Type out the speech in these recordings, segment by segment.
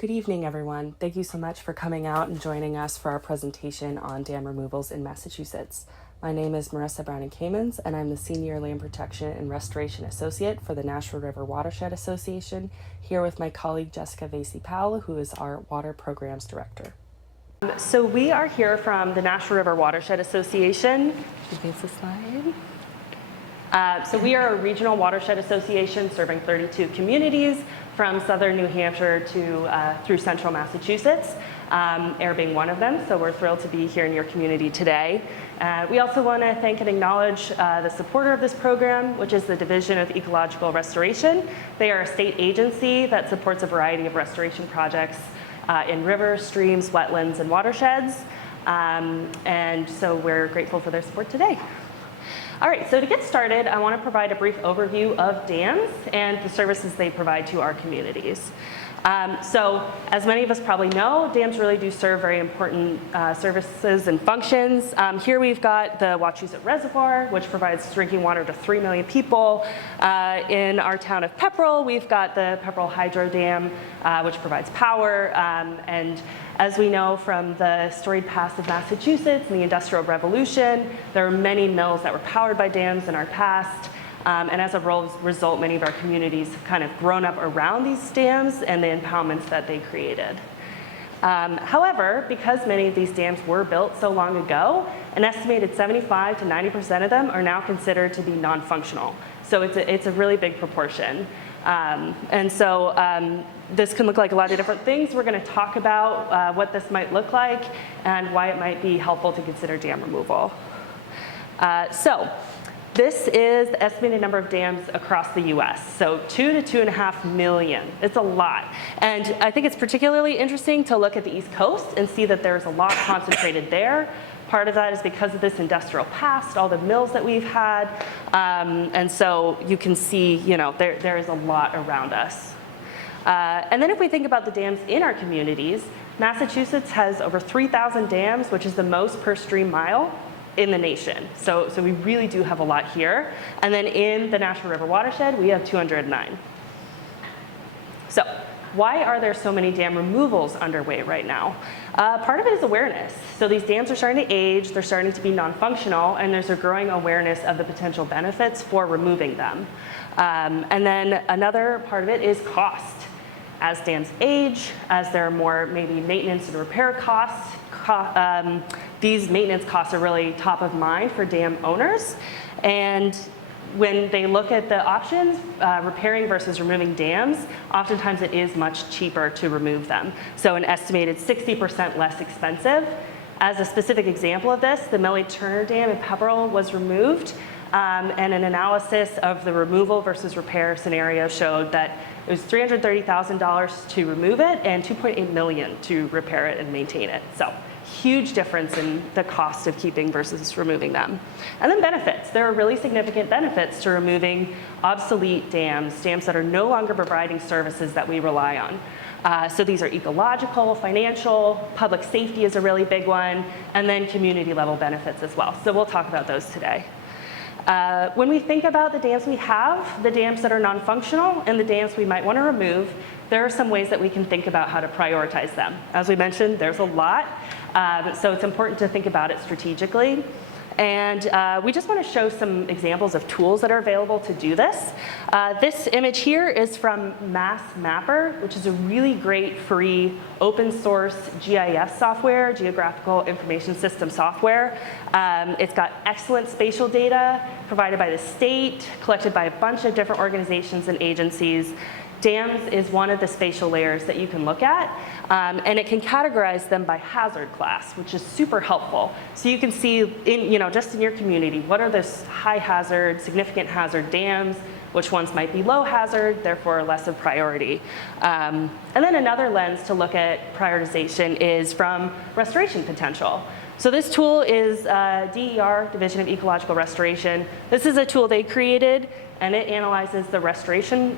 Good evening, everyone. Thank you so much for coming out and joining us for our presentation on dam removals in Massachusetts. My name is Marissa Browning-Kamens, and I'm the Senior Land Protection and Restoration Associate for the Nashua River Watershed Association, here with my colleague Jessica Vasey-Powell, who is our Water Programs Director. So we are here from the Nashua River Watershed Association. Advance the slide. So we are a regional watershed association serving 32 communities from southern New Hampshire to through central Massachusetts, Ayer being one of them. So we're thrilled to be here in your community today. We also want to thank and acknowledge the supporter of this program, which is the Division of Ecological Restoration. They are a state agency that supports a variety of restoration projects in rivers, streams, wetlands, and watersheds. And so we're grateful for their support today. All right, so to get started, I want to provide a brief overview of dams and the services they provide to our communities. So as many of us probably know, dams really do serve very important services and functions. Here we've got the Wachusett Reservoir, which provides drinking water to 3 million people. In our town of Pepperell, we've got the Pepperell Hydro Dam, which provides power. And as we know from the storied past of Massachusetts and the Industrial Revolution, there are many mills that were powered by dams in our past. And as a result, many of our communities have kind of grown up around these dams and the impoundments that they created. However, because many of these dams were built so long ago, an estimated 75 to 90% of them are now considered to be non-functional. So it's a really big proportion. And so this can look like a lot of different things. We're going to talk about what this might look like and why it might be helpful to consider dam removal. This is the estimated number of dams across the US. So 2 to 2.5 million. It's a lot. And I think it's particularly interesting to look at the East Coast and see that there's a lot concentrated there. Part of that is because of this industrial past, all the mills that we've had. And so you can see, there is a lot around us. And then if we think about the dams in our communities, Massachusetts has over 3,000 dams, which is the most per stream mile in the nation. So we really do have a lot here. And then in the Nashua River Watershed, we have 209. So why are there so many dam removals underway right now? Part of it is awareness. So these dams are starting to age, they're starting to be non-functional, and there's a growing awareness of the potential benefits for removing them. And then another part of it is cost. As dams age, as there are more maybe maintenance and repair costs, these maintenance costs are really top of mind for dam owners. And when they look at the options, repairing versus removing dams, oftentimes it is much cheaper to remove them. So an estimated 60% less expensive. As a specific example of this, the Millie Turner Dam in Pepperell was removed. And an analysis of the removal versus repair scenario showed that it was $330,000 to remove it and $2.8 million to repair it and maintain it. So huge difference in the cost of keeping versus removing them. And then benefits. There are really significant benefits to removing obsolete dams that are no longer providing services that we rely on. So these are ecological, financial, public safety is a really big one, and then community level benefits as well. So we'll talk about those today. When we think about the dams we have, the dams that are non-functional and the dams we might want to remove, there are some ways that we can think about how to prioritize them. As we mentioned, there's a lot, so it's important to think about it strategically. And we just want to show some examples of tools that are available to do this. This image here is from Mass Mapper, which is a really great free open source GIS software, Geographical Information System software. It's got excellent spatial data provided by the state, collected by a bunch of different organizations and agencies. Dams is one of the spatial layers that you can look at, and it can categorize them by hazard class, which is super helpful. So you can see, just in your community, what are the high hazard, significant hazard dams, which ones might be low hazard, therefore less of priority. And then another lens to look at prioritization is from restoration potential. So this tool is DER, Division of Ecological Restoration. This is a tool they created, and it analyzes the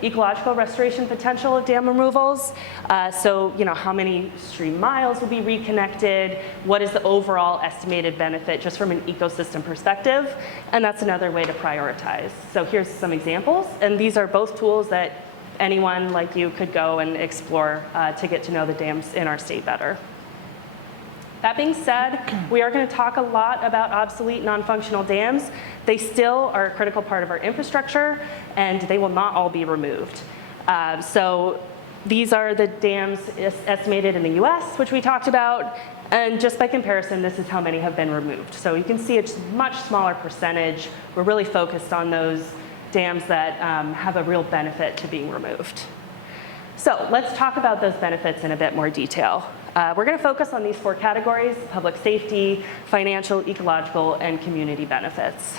ecological restoration potential of dam removals. So, how many stream miles will be reconnected? What is the overall estimated benefit just from an ecosystem perspective? And that's another way to prioritize. So here's some examples, and these are both tools that anyone like you could go and explore to get to know the dams in our state better. That being said, we are going to talk a lot about obsolete, non-functional dams. They still are a critical part of our infrastructure, and they will not all be removed. So these are the dams estimated in the US, which we talked about, and just by comparison, this is how many have been removed. So you can see it's a much smaller percentage. We're really focused on those dams that have a real benefit to being removed. So let's talk about those benefits in a bit more detail. We're going to focus on these 4 categories: public safety, financial, ecological, and community benefits.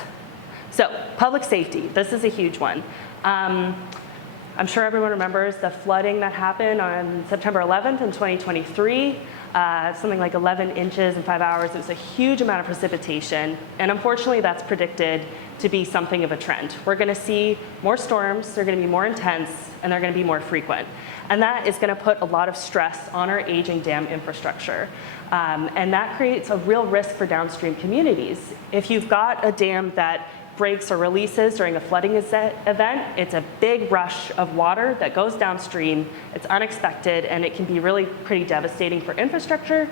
So public safety, this is a huge one. I'm sure everyone remembers the flooding that happened on September 11th in 2023. Something like 11 inches in 5 hours. It was a huge amount of precipitation, and unfortunately that's predicted to be something of a trend. We're going to see more storms, they're going to be more intense, and they're going to be more frequent. And that is going to put a lot of stress on our aging dam infrastructure. And that creates a real risk for downstream communities. If you've got a dam that breaks or releases during a flooding event, it's a big rush of water that goes downstream. It's unexpected, and it can be really pretty devastating for infrastructure,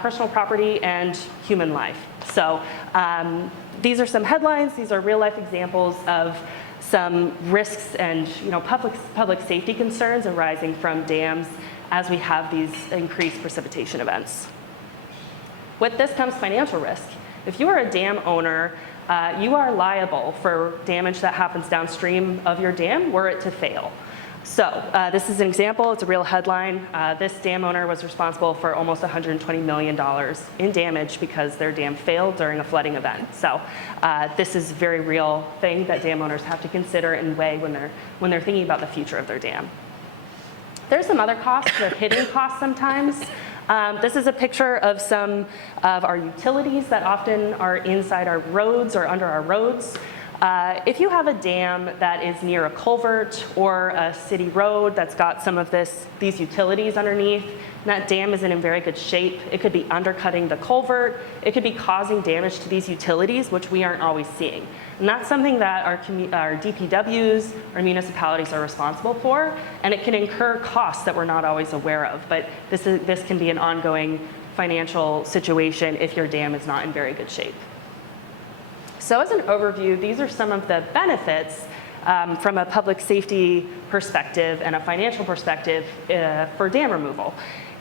personal property, and human life. So these are some headlines. These are real-life examples of some risks and public safety concerns arising from dams as we have these increased precipitation events. With this comes financial risk. If you are a dam owner, you are liable for damage that happens downstream of your dam were it to fail. So this is an example. It's a real headline. This dam owner was responsible for almost $120 million in damage because their dam failed during a flooding event. So this is a very real thing that dam owners have to consider and weigh when they're thinking about the future of their dam. There's some other costs. They're hidden costs sometimes. This is a picture of some of our utilities that often are inside our roads or under our roads. If you have a dam that is near a culvert or a city road that's got some of these utilities underneath, and that dam isn't in very good shape, it could be undercutting the culvert, it could be causing damage to these utilities, which we aren't always seeing. And that's something that our DPWs, our municipalities are responsible for, and it can incur costs that we're not always aware of. But this can be an ongoing financial situation if your dam is not in very good shape. So as an overview, these are some of the benefits from a public safety perspective and a financial perspective for dam removal.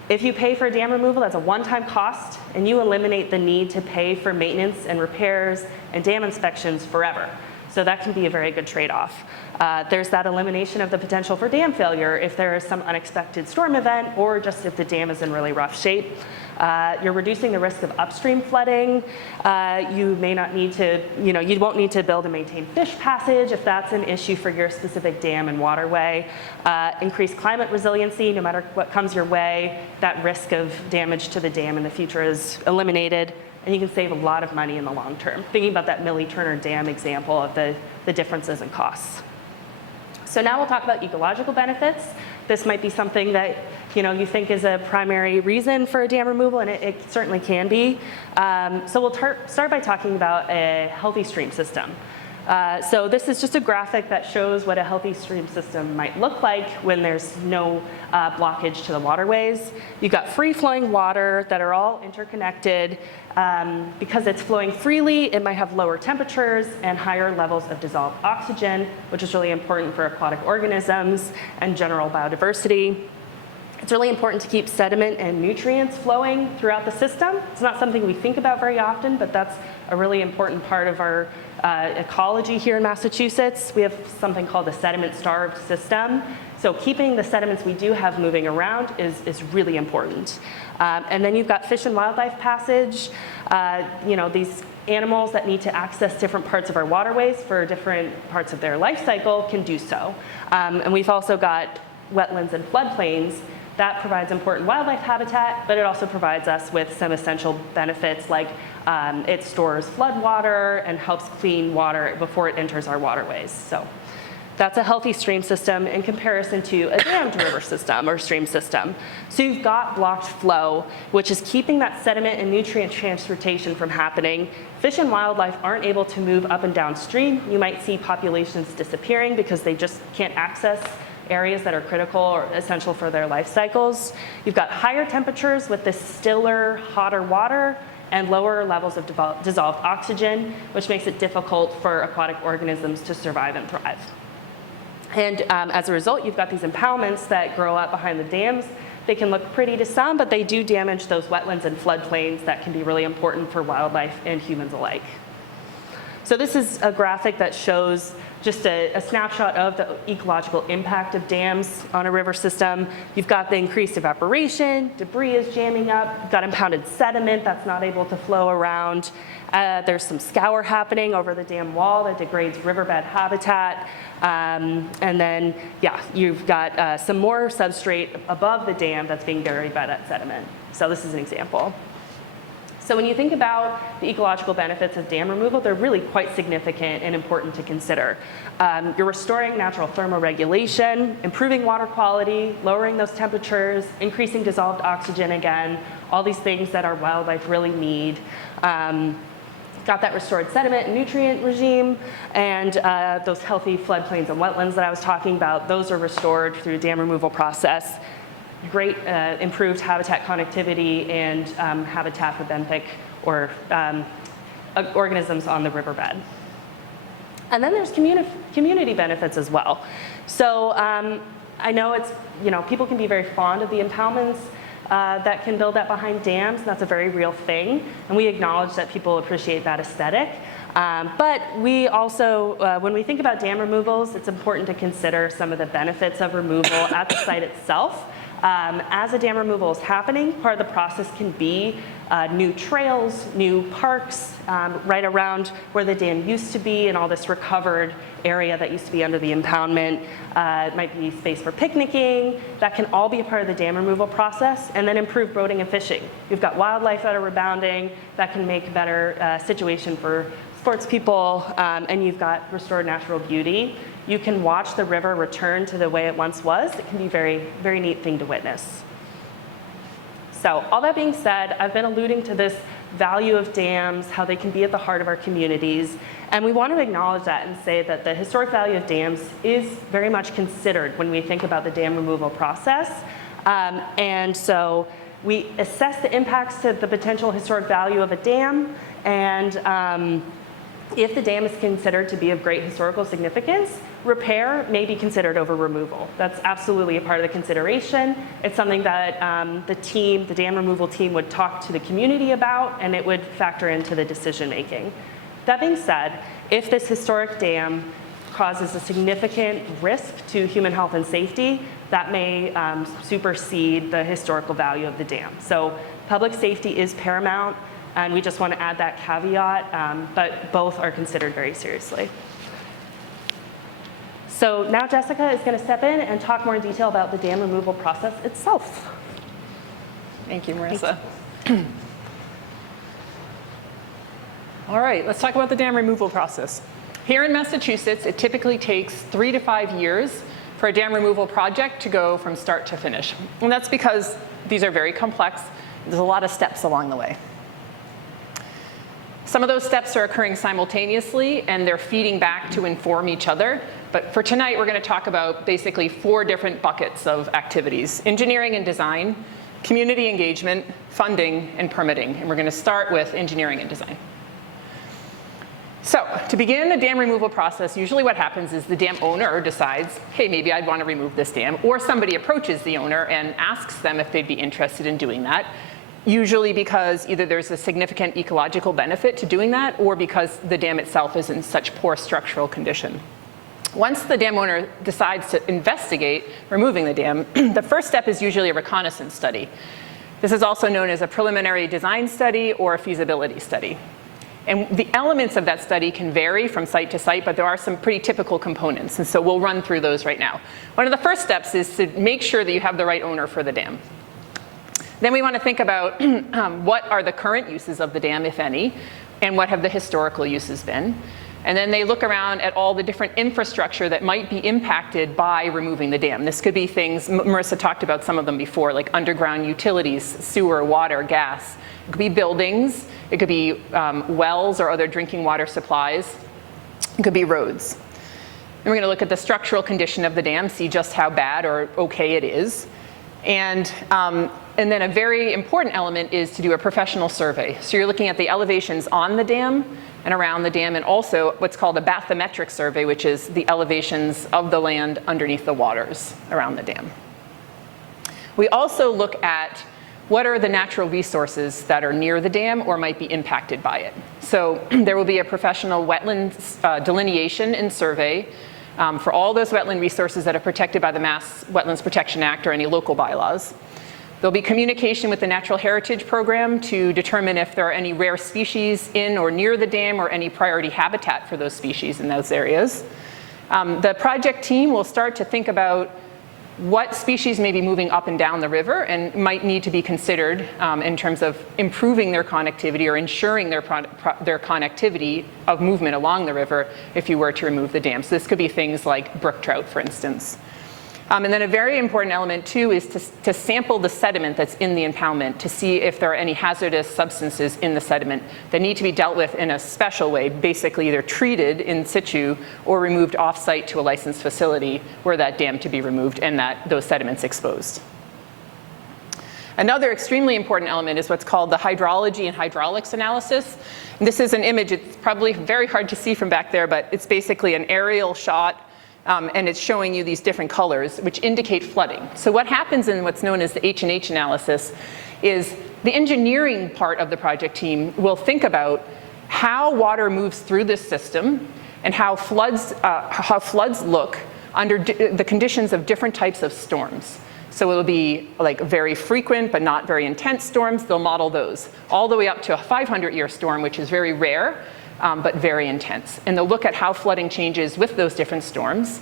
If you pay for dam removal, that's a one-time cost, and you eliminate the need to pay for maintenance and repairs and dam inspections forever. So that can be a very good trade-off. There's that elimination of the potential for dam failure if there is some unexpected storm event or just if the dam is in really rough shape. You're reducing the risk of upstream flooding. You may not need to, you won't need to build and maintain fish passage if that's an issue for your specific dam and waterway. Increased climate resiliency, no matter what comes your way, that risk of damage to the dam in the future is eliminated. And you can save a lot of money in the long term. Thinking about that Millie Turner Dam example of the differences in costs. So now we'll talk about ecological benefits. This might be something that you think is a primary reason for a dam removal, and it certainly can be. So we'll start by talking about a healthy stream system. So this is just a graphic that shows what a healthy stream system might look like when there's no blockage to the waterways. You've got free-flowing water that are all interconnected. Because it's flowing freely, it might have lower temperatures and higher levels of dissolved oxygen, which is really important for aquatic organisms and general biodiversity. It's really important to keep sediment and nutrients flowing throughout the system. It's not something we think about very often, but that's a really important part of our ecology here in Massachusetts. We have something called a sediment-starved system. So keeping the sediments we do have moving around is really important. And then you've got fish and wildlife passage. These animals that need to access different parts of our waterways for different parts of their life cycle can do so. And we've also got wetlands and floodplains. That provides important wildlife habitat, but it also provides us with some essential benefits like it stores flood water and helps clean water before it enters our waterways. So that's a healthy stream system in comparison to a dammed river system or stream system. So you've got blocked flow, which is keeping that sediment and nutrient transportation from happening. Fish and wildlife aren't able to move up and downstream. You might see populations disappearing because they just can't access areas that are critical or essential for their life cycles. You've got higher temperatures with this stiller, hotter water, and lower levels of dissolved oxygen, which makes it difficult for aquatic organisms to survive and thrive. And as a result, you've got these impoundments that grow up behind the dams. They can look pretty to some, but they do damage those wetlands and floodplains that can be really important for wildlife and humans alike. So this is a graphic that shows just a snapshot of the ecological impact of dams on a river system. You've got the increased evaporation, debris is jamming up, you've got impounded sediment that's not able to flow around. There's some scour happening over the dam wall that degrades riverbed habitat. And then, yeah, you've got some more substrate above the dam that's being buried by that sediment. So this is an example. So when you think about the ecological benefits of dam removal, they're really quite significant and important to consider. You're restoring natural thermoregulation, improving water quality, lowering those temperatures, increasing dissolved oxygen again, all these things that our wildlife really need. Got that restored sediment and nutrient regime, and those healthy floodplains and wetlands that I was talking about, those are restored through dam removal process. Great improved habitat connectivity and habitat for benthic or organisms on the riverbed. And then there's community benefits as well. So I know it's, people can be very fond of the impoundments that can build up behind dams. That's a very real thing. And we acknowledge that people appreciate that aesthetic. But we also, when we think about dam removals, it's important to consider some of the benefits of removal at the site itself. As a dam removal is happening, part of the process can be new trails, new parks right around where the dam used to be and all this recovered area that used to be under the impoundment. It might be space for picnicking. That can all be a part of the dam removal process, and then improve boating and fishing. You've got wildlife that are rebounding. That can make a better situation for sports people, and you've got restored natural beauty. You can watch the river return to the way it once was. It can be a very, very neat thing to witness. So all that being said, I've been alluding to this value of dams, how they can be at the heart of our communities. And we want to acknowledge that and say that the historic value of dams is very much considered when we think about the dam removal process. And so we assess the impacts to the potential historic value of a dam, and if the dam is considered to be of great historical significance, repair may be considered over removal. That's absolutely a part of the consideration. It's something that the dam removal team would talk to the community about, and it would factor into the decision making. That being said, if this historic dam causes a significant risk to human health and safety, that may supersede the historical value of the dam. So public safety is paramount. And we just want to add that caveat, but both are considered very seriously. So now Jessica is going to step in and talk more in detail about the dam removal process itself. Thank you, Marissa. All right, let's talk about the dam removal process. Here in Massachusetts, it typically takes 3 to 5 years for a dam removal project to go from start to finish. And that's because these are very complex. There's a lot of steps along the way. Some of those steps are occurring simultaneously, and they're feeding back to inform each other. But for tonight, we're going to talk about basically 4 different buckets of activities: engineering and design, community engagement, funding, and permitting. And we're going to start with engineering and design. So to begin the dam removal process, usually what happens is the dam owner decides, hey, maybe I'd want to remove this dam, or somebody approaches the owner and asks them if they'd be interested in doing that. Usually because either there's a significant ecological benefit to doing that, or because the dam itself is in such poor structural condition. Once the dam owner decides to investigate removing the dam, the first step is usually a reconnaissance study. This is also known as a preliminary design study or a feasibility study. And the elements of that study can vary from site to site, but there are some pretty typical components, and so we'll run through those right now. One of the first steps is to make sure that you have the right owner for the dam. Then we want to think about what are the current uses of the dam, if any, and what have the historical uses been. And then they look around at all the different infrastructure that might be impacted by removing the dam. This could be things, Marissa talked about some of them before, like underground utilities, sewer, water, gas. It could be buildings. It could be wells or other drinking water supplies. It could be roads. we're going to look at the structural condition of the dam, see just how bad or okay it is. And then a very important element is to do a professional survey. So you're looking at the elevations on the dam and around the dam, and also what's called a bathymetric survey, which is the elevations of the land underneath the waters around the dam. We also look at what are the natural resources that are near the dam or might be impacted by it. So there will be a professional wetlands delineation and survey for all those wetland resources that are protected by the Mass Wetlands Protection Act or any local bylaws. There'll be communication with the Natural Heritage Program to determine if there are any rare species in or near the dam or any priority habitat for those species in those areas. The project team will start to think about what species may be moving up and down the river and might need to be considered in terms of improving their connectivity or ensuring their connectivity of movement along the river if you were to remove the dam. So this could be things like brook trout, for instance. And then a very important element too is to sample the sediment that's in the impoundment to see if there are any hazardous substances in the sediment that need to be dealt with in a special way, basically either treated in situ or removed off-site to a licensed facility where that dam to be removed and those sediments exposed. Another extremely important element is what's called the hydrology and hydraulics analysis. And this is an image, it's probably very hard to see from back there, but it's basically an aerial shot. And it's showing you these different colors, which indicate flooding. So what happens in what's known as the H&H analysis is the engineering part of the project team will think about how water moves through this system and how floods look under the conditions of different types of storms. So it'll be like very frequent but not very intense storms. They'll model those all the way up to a 500-year storm, which is very rare. But very intense. And they'll look at how flooding changes with those different storms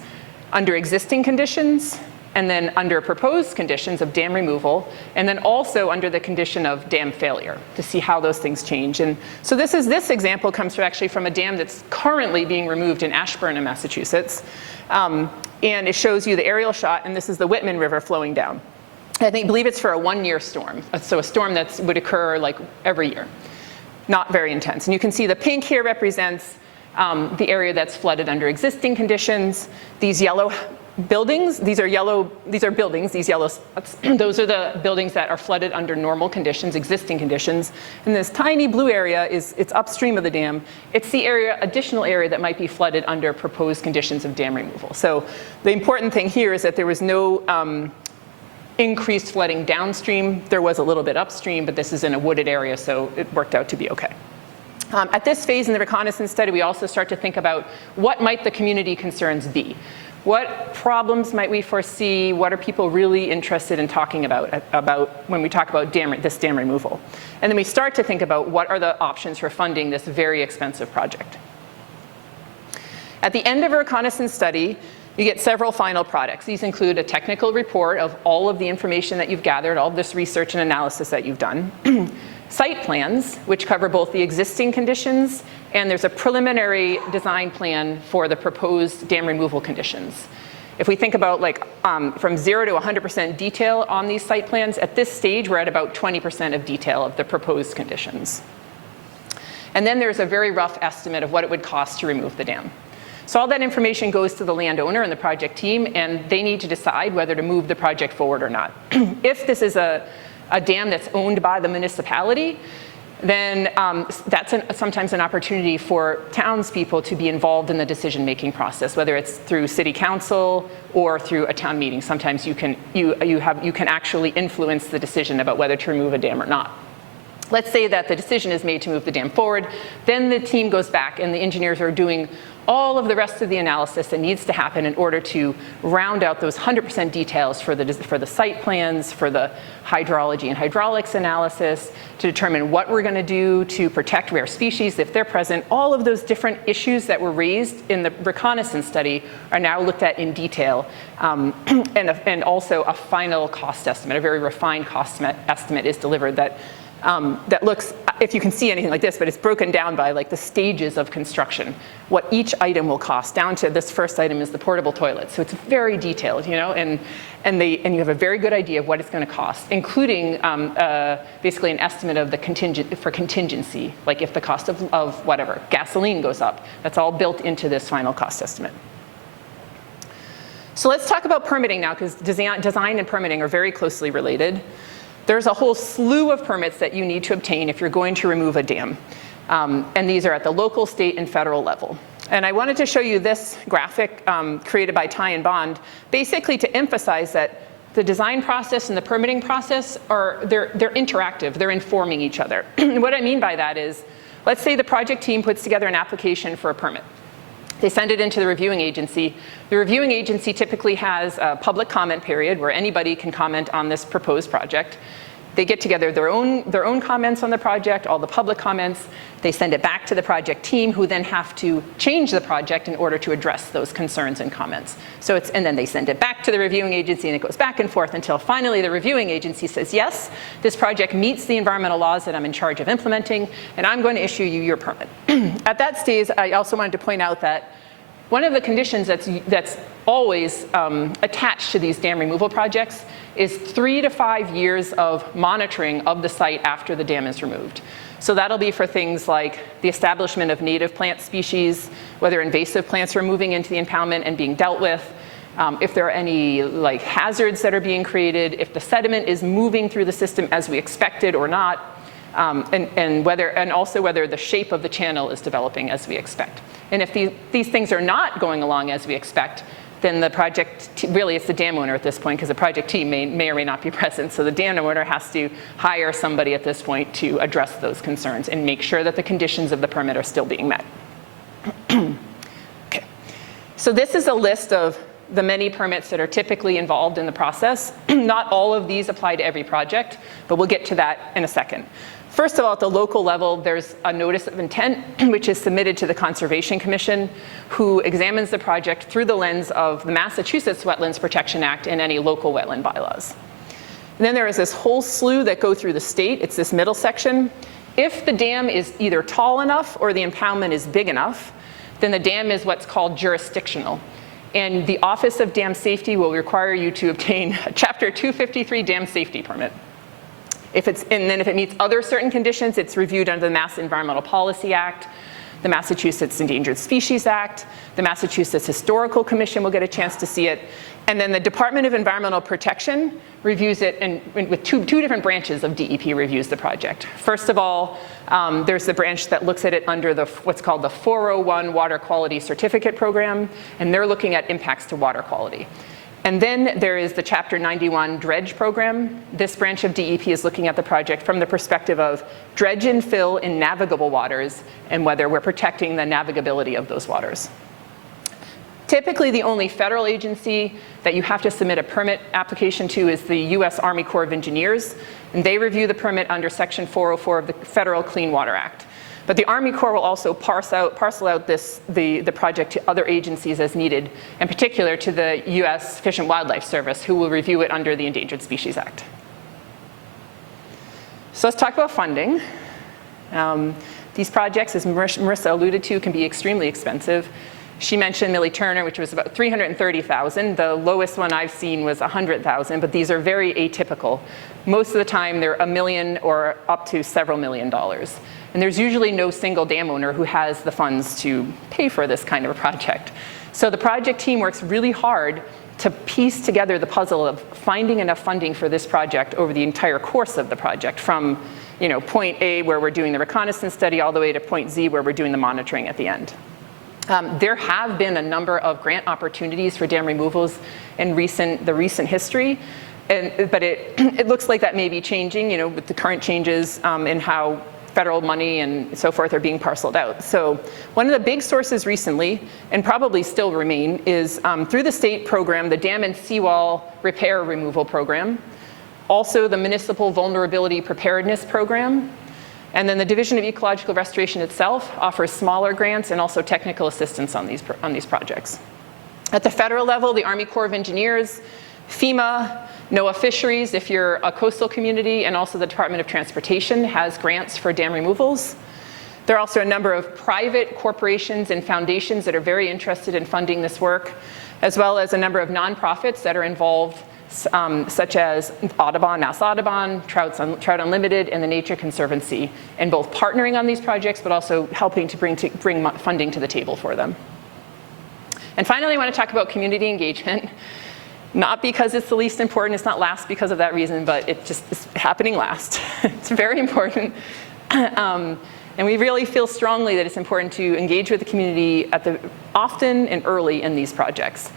under existing conditions and then under proposed conditions of dam removal, and then also under the condition of dam failure to see how those things change. And so this example comes actually from a dam that's currently being removed in Ashburn in Massachusetts. And it shows you the aerial shot, and this is the Whitman River flowing down. I believe it's for a 1-year storm. So a storm that would occur like every year. Not very intense. And you can see the pink here represents the area that's flooded under existing conditions. These yellow buildings, these are buildings, these yellow spots, those are the buildings that are flooded under normal conditions, existing conditions. And this tiny blue area it's upstream of the dam. It's the additional area that might be flooded under proposed conditions of dam removal. So the important thing here is that there was no increased flooding downstream. There was a little bit upstream, but this is in a wooded area, so it worked out to be okay. At this phase in the reconnaissance study, we also start to think about what might the community concerns be. What problems might we foresee? What are people really interested in talking about when we talk about this dam removal? And then we start to think about what are the options for funding this very expensive project. At the end of a reconnaissance study, you get several final products. These include a technical report of all of the information that you've gathered, all of this research and analysis that you've done. Site plans, which cover both the existing conditions, and there's a preliminary design plan for the proposed dam removal conditions. If we think about from 0 to 100% detail on these site plans, at this stage, we're at about 20% of detail of the proposed conditions. And then there's a very rough estimate of what it would cost to remove the dam. So all that information goes to the landowner and the project team, and they need to decide whether to move the project forward or not. If this is a dam that's owned by the municipality, then that's sometimes an opportunity for townspeople to be involved in the decision-making process, whether it's through city council or through a town meeting. Sometimes you can actually influence the decision about whether to remove a dam or not. Let's say that the decision is made to move the dam forward, then the team goes back and the engineers are doing all of the rest of the analysis that needs to happen in order to round out those 100% details for the site plans, for the hydrology and hydraulics analysis, to determine what we're going to do to protect rare species if they're present. All of those different issues that were raised in the reconnaissance study are now looked at in detail, and also a final cost estimate, a very refined cost estimate is delivered that looks, if you can see anything like this, but it's broken down by the stages of construction, what each item will cost, down to this first item is the portable toilet. So it's very detailed, and you have a very good idea of what it's going to cost, including basically an estimate of the contingency, like if the cost of whatever, gasoline goes up. That's all built into this final cost estimate. So let's talk about permitting now, because design and permitting are very closely related. There's a whole slew of permits that you need to obtain if you're going to remove a dam. And these are at the local, state, and federal level. And I wanted to show you this graphic created by Ty and Bond, basically to emphasize that the design process and the permitting process they're interactive, they're informing each other. What I mean by that is, let's say the project team puts together an application for a permit. They send it into the reviewing agency. The reviewing agency typically has a public comment period where anybody can comment on this proposed project. They get together their own comments on the project, all the public comments. They send it back to the project team, who then have to change the project in order to address those concerns and comments. And then they send it back to the reviewing agency, and it goes back and forth until finally the reviewing agency says, yes, this project meets the environmental laws that I'm in charge of implementing, and I'm going to issue you your permit. At that stage, I also wanted to point out that one of the conditions that's always attached to these dam removal projects is 3 to 5 years of monitoring of the site after the dam is removed. So that'll be for things like the establishment of native plant species, whether invasive plants are moving into the impoundment and being dealt with, if there are any hazards that are being created, if the sediment is moving through the system as we expected or not, and also whether the shape of the channel is developing as we expect. And if these things are not going along as we expect, then the project, really it's the dam owner at this point, because the project team may or may not be present. So the dam owner has to hire somebody at this point to address those concerns and make sure that the conditions of the permit are still being met. Okay. So this is a list of the many permits that are typically involved in the process. Not all of these apply to every project, but we'll get to that in a second. First of all, at the local level, there's a notice of intent, which is submitted to the Conservation Commission, who examines the project through the lens of the Massachusetts Wetlands Protection Act and any local wetland bylaws. And then there is this whole slew that go through the state. It's this middle section. If the dam is either tall enough or the impoundment is big enough, then the dam is what's called jurisdictional. And the Office of Dam Safety will require you to obtain a Chapter 253 dam safety permit. And then if it meets other certain conditions, it's reviewed under the Mass Environmental Policy Act, the Massachusetts Endangered Species Act, the Massachusetts Historical Commission will get a chance to see it, and then the Department of Environmental Protection reviews it, and with two different branches of DEP reviews the project. First of all, there's the branch that looks at it under what's called the 401 Water Quality Certificate Program, and they're looking at impacts to water quality. And then there is the Chapter 91 dredge program. This branch of DEP is looking at the project from the perspective of dredge and fill in navigable waters and whether we're protecting the navigability of those waters. Typically, the only federal agency that you have to submit a permit application to is the US Army Corps of Engineers, and they review the permit under Section 404 of the Federal Clean Water Act. But the Army Corps will also parcel out the project to other agencies as needed, in particular to the US Fish and Wildlife Service, who will review it under the Endangered Species Act. So let's talk about funding. These projects, as Marissa alluded to, can be extremely expensive. She mentioned Millie Turner, which was about $330,000. The lowest one I've seen was $100,000, but these are very atypical. Most of the time, they're $1 million or up to several $1 million. And there's usually no single dam owner who has the funds to pay for this kind of a project. So the project team works really hard to piece together the puzzle of finding enough funding for this project over the entire course of the project, from point A, where we're doing the reconnaissance study, all the way to point Z, where we're doing the monitoring at the end. There have been a number of grant opportunities for dam removals in the recent history, but it looks like that may be changing, with the current changes in how federal money and so forth are being parceled out. So one of the big sources recently, and probably still remain, is through the state program, the Dam and Seawall Repair Removal Program, also the Municipal Vulnerability Preparedness Program, and then the Division of Ecological Restoration itself offers smaller grants and also technical assistance on these projects. At the federal level, the Army Corps of Engineers, FEMA, NOAA Fisheries, if you're a coastal community, and also the Department of Transportation has grants for dam removals. There are also a number of private corporations and foundations that are very interested in funding this work, as well as a number of nonprofits that are involved, such as Audubon, Mass Audubon, Trout Unlimited, and the Nature Conservancy, in both partnering on these projects, but also helping to bring funding to the table for them. And finally, I want to talk about community engagement. Not because it's the least important, it's not last because of that reason, but it just is happening last. It's very important. And we really feel strongly that it's important to engage with the community often and early in these projects.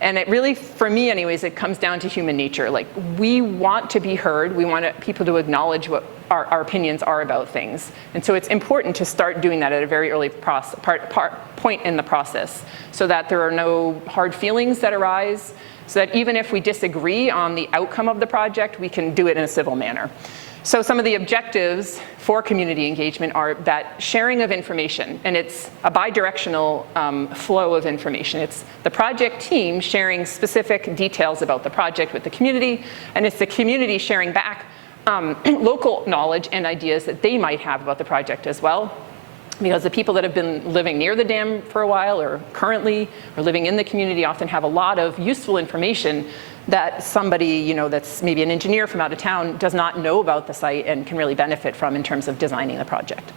And it really, for me anyways, it comes down to human nature. Like, we want to be heard. We want people to acknowledge what our opinions are about things. And so it's important to start doing that at a very early point in the process, so that there are no hard feelings that arise, so that even if we disagree on the outcome of the project, we can do it in a civil manner. So some of the objectives for community engagement are that sharing of information, and it's a bi-directional flow of information. It's the project team sharing specific details about the project with the community, and it's the community sharing back local knowledge and ideas that they might have about the project as well. Because the people that have been living near the dam for a while, or currently, or living in the community, often have a lot of useful information that somebody, that's maybe an engineer from out of town does not know about the site and can really benefit from in terms of designing the project.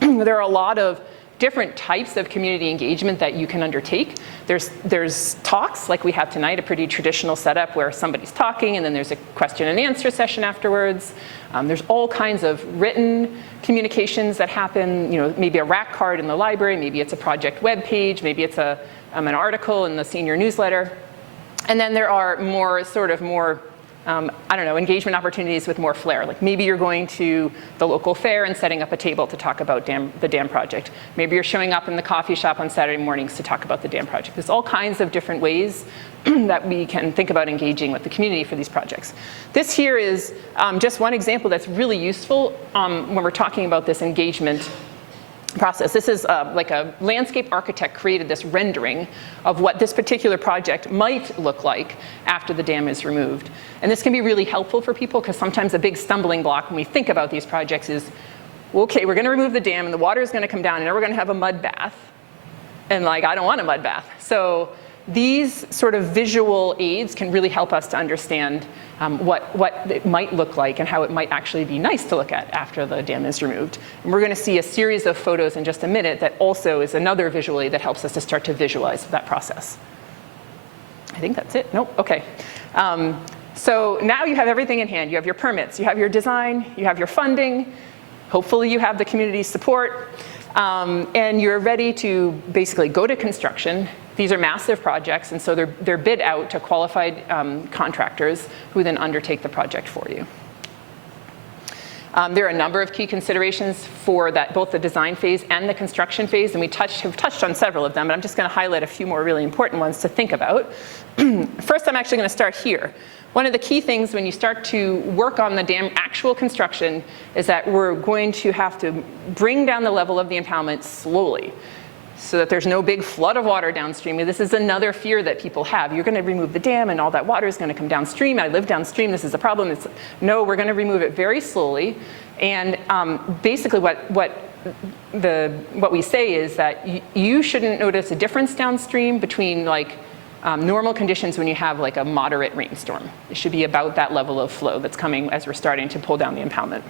There are a lot of different types of community engagement that you can undertake. There's talks like we have tonight, a pretty traditional setup where somebody's talking and then there's a question and answer session afterwards. There's all kinds of written communications that happen, maybe a rack card in the library, maybe it's a project web page, maybe it's an article in the senior newsletter. And then there are more engagement opportunities with more flair. Like, maybe you're going to the local fair and setting up a table to talk about the dam project. Maybe you're showing up in the coffee shop on Saturday mornings to talk about the dam project. There's all kinds of different ways that we can think about engaging with the community for these projects. This here is just one example that's really useful when we're talking about this engagement process. This is like a landscape architect created this rendering of what this particular project might look like after the dam is removed. And this can be really helpful for people, because sometimes a big stumbling block when we think about these projects is, well, okay, we're going to remove the dam and the water is going to come down and now we're going to have a mud bath. And I don't want a mud bath. So these sort of visual aids can really help us to understand what it might look like and how it might actually be nice to look at after the dam is removed. And we're going to see a series of photos in just a minute that also is another visual aid that helps us to start to visualize that process. I think that's it. Nope. OK. So now you have everything in hand. You have your permits. You have your design. You have your funding. Hopefully you have the community support. And you're ready to basically go to construction. These are massive projects, and so they're bid out to qualified contractors who then undertake the project for you. There are a number of key considerations for that, both the design phase and the construction phase, and we have touched on several of them, but I'm just going to highlight a few more really important ones to think about. First, I'm actually going to start here. One of the key things when you start to work on the dam actual construction is that we're going to have to bring down the level of the impoundment slowly, so that there's no big flood of water downstream. This is another fear that people have. You're going to remove the dam and all that water is going to come downstream. I live downstream. This is a problem. No, we're going to remove it very slowly. And basically what we say is that you shouldn't notice a difference downstream between normal conditions when you have a moderate rainstorm. It should be about that level of flow that's coming as we're starting to pull down the impoundment.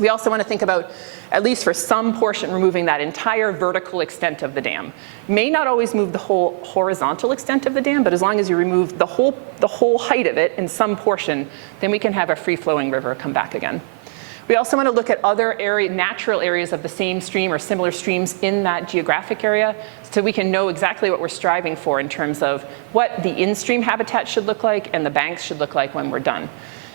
We also want to think about, at least for some portion, removing that entire vertical extent of the dam. May not always move the whole horizontal extent of the dam, but as long as you remove the whole height of it in some portion, then we can have a free-flowing river come back again. We also want to look at other natural areas of the same stream or similar streams in that geographic area, so we can know exactly what we're striving for in terms of what the in-stream habitat should look like and the banks should look like when we're done.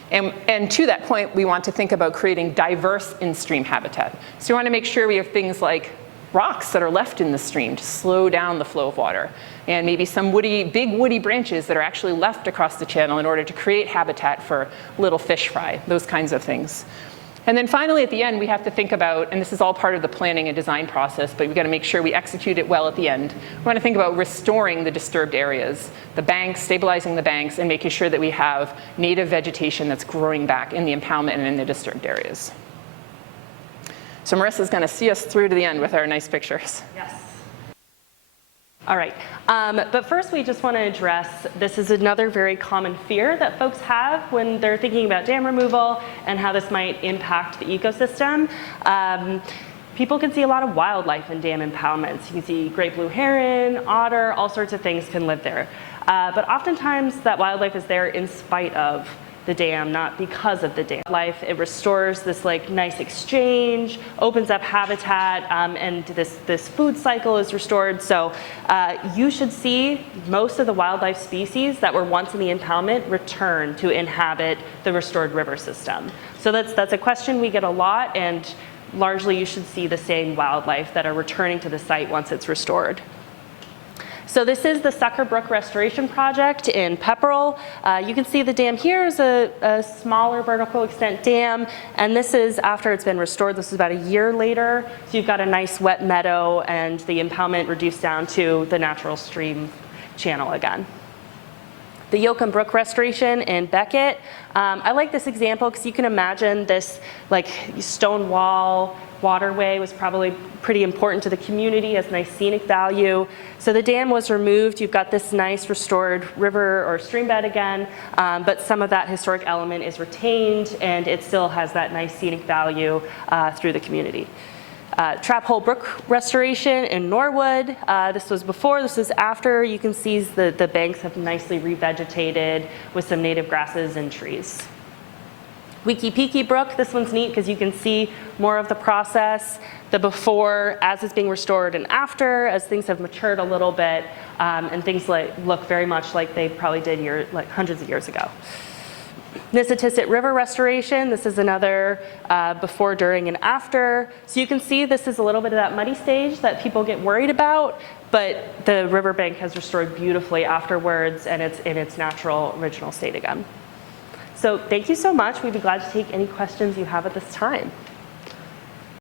And to that point, we want to think about creating diverse in-stream habitat. So we want to make sure we have things like rocks that are left in the stream to slow down the flow of water, and maybe some big woody branches that are actually left across the channel in order to create habitat for little fish fry, those kinds of things. And then finally, at the end, we have to think about, and this is all part of the planning and design process, but we've got to make sure we execute it well at the end. We want to think about restoring the disturbed areas, the banks, stabilizing the banks, and making sure that we have native vegetation that's growing back in the impoundment and in the disturbed areas. So Marissa's going to see us through to the end with our nice pictures. Yes. All right, but first we just want to address, this is another very common fear that folks have when they're thinking about dam removal and how this might impact the ecosystem. people can see a lot of wildlife in dam impoundments. You can see great blue heron, otter, all sorts of things can live there. But oftentimes that wildlife is there in spite of the dam, not because of the dam. It restores this like nice exchange, opens up habitat, and this food cycle is restored. So you should see most of the wildlife species that were once in the impoundment return to inhabit the restored river system. So that's a question we get a lot, and largely you should see the same wildlife that are returning to the site once it's restored. So this is the Sucker Brook Restoration Project in Pepperell. You can see the dam here is a smaller vertical extent dam, and this is after it's been restored. This is about a year later. So you've got a nice wet meadow and the impoundment reduced down to the natural stream channel again. The Yoakum Brook restoration in Beckett. I like this example because you can imagine this like stone wall waterway was probably pretty important to the community as nice scenic value. So the dam was removed. You've got this nice restored river or stream bed again, but some of that historic element is retained and it still has that nice scenic value through the community. Trap Hole Brook restoration in Norwood. This was before, this is after. You can see the banks have nicely revegetated with some native grasses and trees. Wiki Piki Brook, this one's neat because you can see more of the process, the before as it's being restored and after as things have matured a little bit, and things look very much like they probably did hundreds of years ago. Nissitissit River restoration, this is another before, during, and after. So you can see this is a little bit of that muddy stage that people get worried about, but the riverbank has restored beautifully afterwards and it's in its natural original state again. So thank you so much. We'd be glad to take any questions you have at this time.